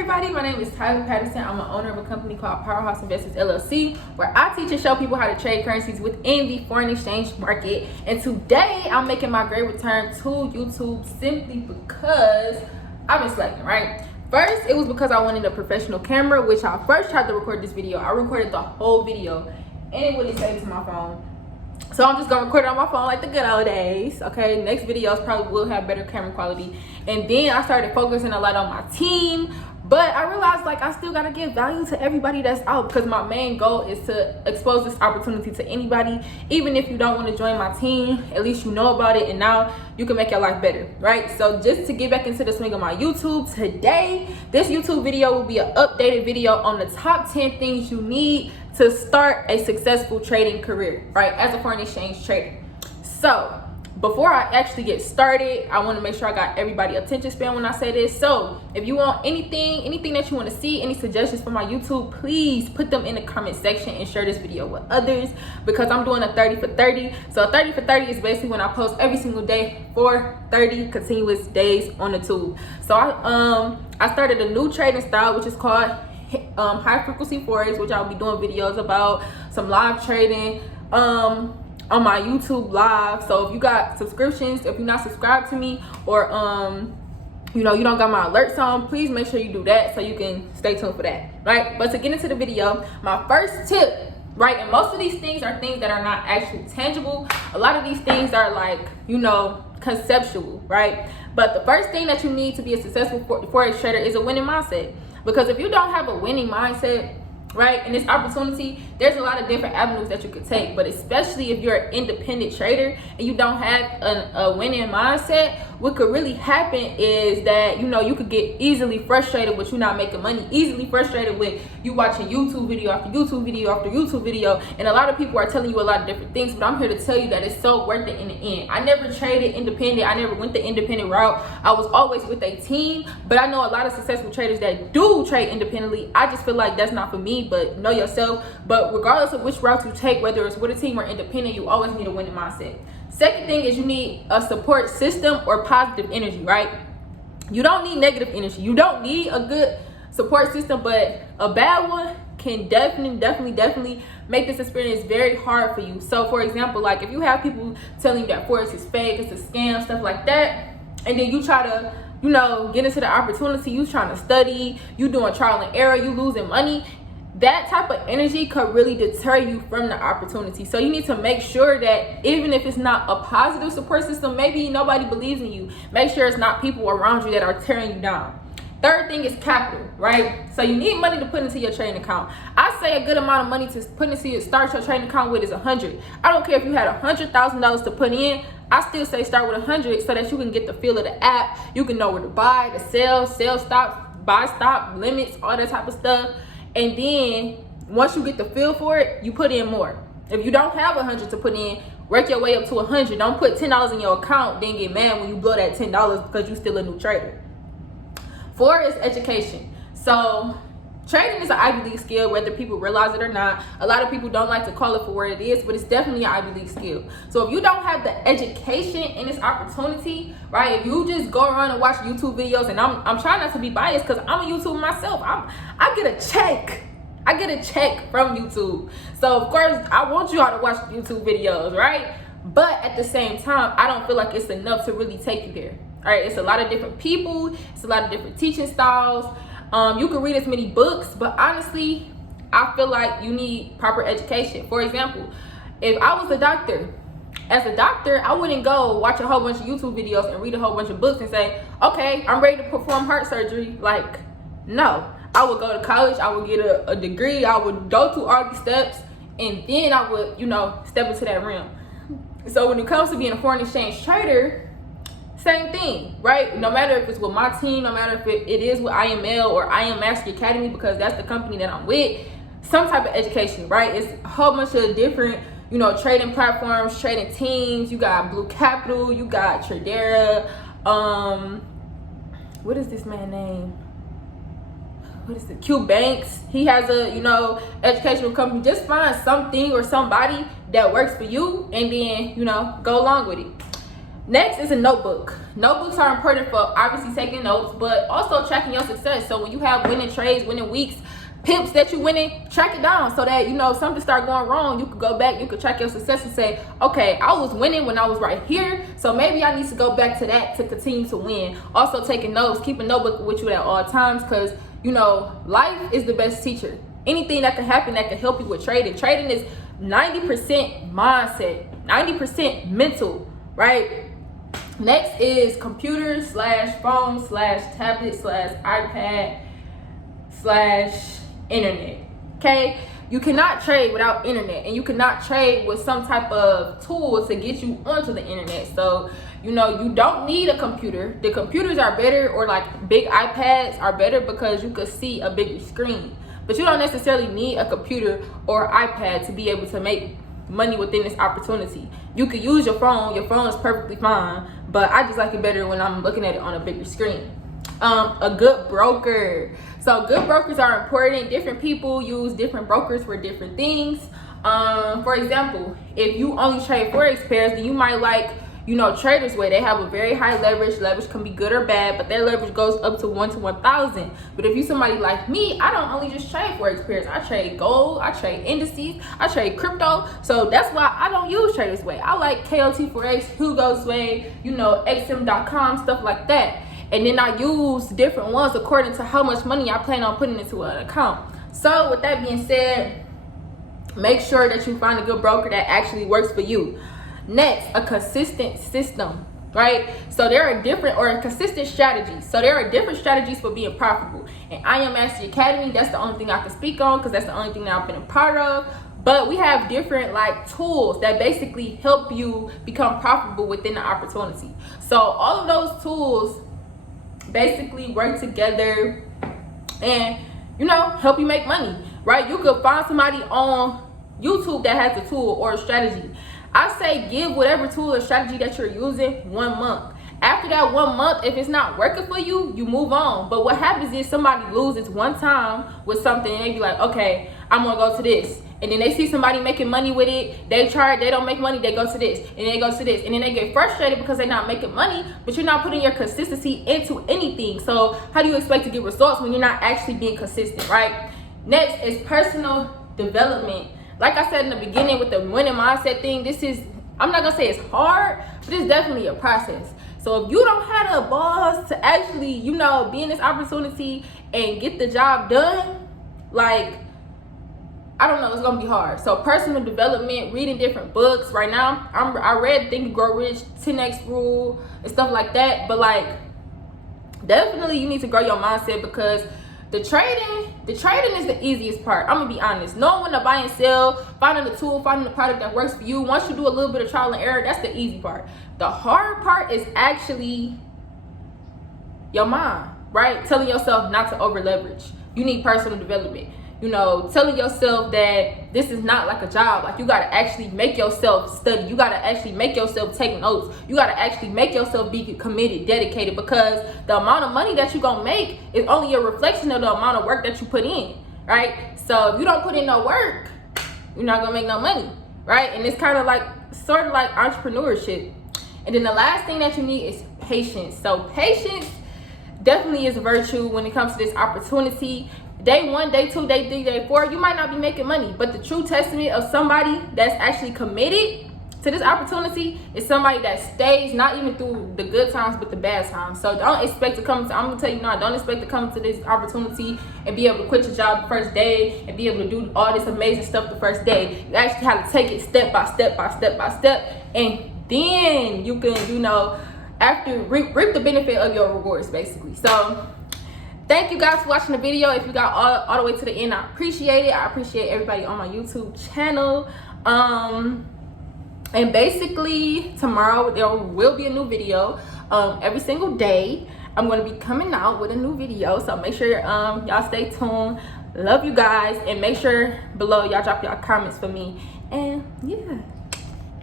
everybody, my name is Tyler Patterson. I'm an owner of a company called Powerhouse Investors LLC, where I teach and show people how to trade currencies within the foreign exchange market. And today I'm making my great return to YouTube simply because I've been slacking, right? First, it was because I wanted a professional camera, which I first tried to record this video. I recorded the whole video and it wouldn't save to my phone. So I'm just gonna record it on my phone like the good old days. Okay, next videos probably will have better camera quality. And then I started focusing a lot on my team, but I realized like I still gotta give value to everybody that's out, because my main goal is to expose this opportunity to anybody. Even if you don't want to join my team, at least you know about it and now you can make your life better, right? So just to get back into the swing of my YouTube, today this YouTube video will be an updated video on the top 10 things you need to start a successful trading career, right, as a foreign exchange trader. So before I actually get started, I want to make sure I got everybody attention span when I say this. So if you want anything that you want to see, any suggestions for my YouTube, please put them in the comment section and share this video with others, because I'm doing a 30 for 30. So a 30 for 30 is basically when I post every single day for 30 continuous days on the tube. So I started a new trading style, which is called high frequency Forex, which I'll be doing videos about, some live trading on my YouTube live. So if you got subscriptions, if you're not subscribed to me, or you don't got my alerts on, please make sure you do that so you can stay tuned for that, right? But to get into the video, my first tip, right, and most of these things are things that are not actually tangible. A lot of these things are like, conceptual, right? But the first thing that you need to be a successful Forex trader is a winning mindset. Because if you don't have a winning mindset, right, in this opportunity, there's a lot of different avenues that you could take. But especially if you're an independent trader and you don't have a winning mindset, what could really happen is that you could get easily frustrated with you not making money, easily frustrated with you watching YouTube video after YouTube video after YouTube video. And a lot of people are telling you a lot of different things, but I'm here to tell you that it's so worth it in the end. I never traded independent. I never went the independent route. I was always with a team, but I know a lot of successful traders that do trade independently. I just feel like that's not for me, but know yourself. But regardless of which route you take, whether it's with a team or independent, you always need a winning mindset. Second thing is you need a support system or positive energy, right? You don't need negative energy. You don't need a good support system, but a bad one can definitely make this experience very hard for you. So for example, like if you have people telling you that Forex is fake, it's a scam, stuff like that, and then you try to get into the opportunity, you trying to study, you doing trial and error, you losing money, that type of energy could really deter you from the opportunity. So you need to make sure that even if it's not a positive support system, maybe nobody believes in you, make sure it's not people around you that are tearing you down. Third thing is capital, right? So you need money to put into your trading account. I say a good amount of money to put into start your trading account with is 100. I don't care if you had $100,000 to put in. I still say start with 100 so that you can get the feel of the app. You can know where to buy, to sell stops, buy stop limits, all that type of stuff. And then once you get the feel for it, you put in more. If you don't have 100 to put in, work your way up to 100. Don't put $10 in your account, then get mad when you blow that $10 because you're still a new trader. 4 is education. So trading is an Ivy League skill, whether people realize it or not. A lot of people don't like to call it for what it is, but it's definitely an Ivy League skill. So if you don't have the education in this opportunity, right, if you just go around and watch YouTube videos, and I'm trying not to be biased because I'm a YouTuber myself. I get a check. I get a check from YouTube. So of course I want you all to watch YouTube videos, right? But at the same time, I don't feel like it's enough to really take you there. All right, it's a lot of different people, it's a lot of different teaching styles. You can read as many books, but honestly, I feel like you need proper education. For example, if I was a doctor, as a doctor, I wouldn't go watch a whole bunch of YouTube videos and read a whole bunch of books and say, okay, I'm ready to perform heart surgery. Like, no. I would go to college, I would get a degree, I would go through all these steps, and then I would, step into that realm. So when it comes to being a foreign exchange trader, same thing, right? No matter if it's with my team, no matter if it is with IML or IM Mastery Academy, because that's the company that I'm with, some type of education, right? It's a whole bunch of different, trading platforms, trading teams. You got Blue Capital, you got Tradera. What is this man's name? What is it? Q Banks. He has a, educational company. Just find something or somebody that works for you and then, go along with it. Next is a notebook. Notebooks are important for obviously taking notes, but also tracking your success. So when you have winning trades, winning weeks, pips that you winning, track it down so that, you know, if something start going wrong, you could go back, you could track your success and say, okay, I was winning when I was right here, so maybe I need to go back to that to continue to win. Also taking notes, keep a notebook with you at all times, because, you know, life is the best teacher. Anything that can happen that can help you with trading. Trading is 90% mindset, 90% mental, right? Next is computer / phone / tablet / iPad / internet. Okay, you cannot trade without internet, and you cannot trade with some type of tool to get you onto the internet. So, you know, you don't need a computer. The computers are better, or like big iPads are better, because you could see a bigger screen. But you don't necessarily need a computer or iPad to be able to make money within this opportunity. You could use your phone. Your phone is perfectly fine, but I just like it better when I'm looking at it on a bigger screen. A good broker. So good brokers are important. Different people use different brokers for different things. For example, if you only trade Forex pairs, then you might like, you know, Traders Way. They have a very high leverage. Leverage can be good or bad, but their leverage goes up to 1 to 1,000. But if you somebody like me, I don't only just trade Forex pairs. I trade gold, I trade indices, I trade crypto. So that's why I don't use Traders Way. I like KOT Forex, Hugo's Way, you know, XM.com, stuff like that. And then I use different ones according to how much money I plan on putting into an account. So with that being said, make sure that you find a good broker that actually works for you. Next, a consistent system, right? So there are different, or a consistent strategy. So there are different strategies for being profitable. And I Am Mastery Academy, that's the only thing I can speak on, because that's the only thing that I've been a part of. But we have different like tools that basically help you become profitable within the opportunity. So all of those tools basically work together and, you know, help you make money, right? You could find somebody on YouTube that has a tool or a strategy. I say give whatever tool or strategy that you're using 1 month. After that 1 month, if it's not working for you, you move on. But what happens is somebody loses one time with something and they be like, okay, I'm gonna go to this. And then they see somebody making money with it. They try it, they don't make money, they go to this. And they go to this. And then they get frustrated because they're not making money, but you're not putting your consistency into anything. So how do you expect to get results when you're not actually being consistent, right? Next is personal development. Like I said in the beginning with the winning mindset thing, this is, I'm not gonna say it's hard, but it's definitely a process. So if you don't have a boss to actually, you know, be in this opportunity and get the job done, like, I don't know, it's gonna be hard. So personal development, reading different books. Right now, I read Think and Grow Rich, 10X Rule, and stuff like that. But like, definitely you need to grow your mindset, because the trading is the easiest part. I'm gonna be honest. Knowing when to buy and sell, finding the tool, finding the product that works for you. Once you do a little bit of trial and error, that's the easy part. The hard part is actually your mind, right? Telling yourself not to over leverage. You need personal development. You know, telling yourself that this is not like a job. Like, you gotta actually make yourself study. You gotta actually make yourself take notes. You gotta actually make yourself be committed, dedicated, because the amount of money that you're gonna make is only a reflection of the amount of work that you put in, right? So if you don't put in no work, you're not gonna make no money, right? And it's kind of like, sort of like entrepreneurship. And then the last thing that you need is patience. So patience definitely is a virtue when it comes to this opportunity. Day 1, day 2, day 3, day 4, you might not be making money, but the true testament of somebody that's actually committed to this opportunity is somebody that stays, not even through the good times, but the bad times. So don't expect to come to, I'm gonna tell you now, don't expect to come to this opportunity and be able to quit your job the first day and be able to do all this amazing stuff the first day. You actually have to take it step by step by step by step, and then you can, you know, after reap the benefit of your rewards, basically. So thank you guys for watching the video. If you got all the way to the end, I appreciate it. I appreciate everybody on my YouTube channel. And basically tomorrow there will be a new video. Every single day I'm going to be coming out with a new video, so make sure y'all stay tuned. Love you guys, and make sure below y'all drop y'all comments for me. And yeah.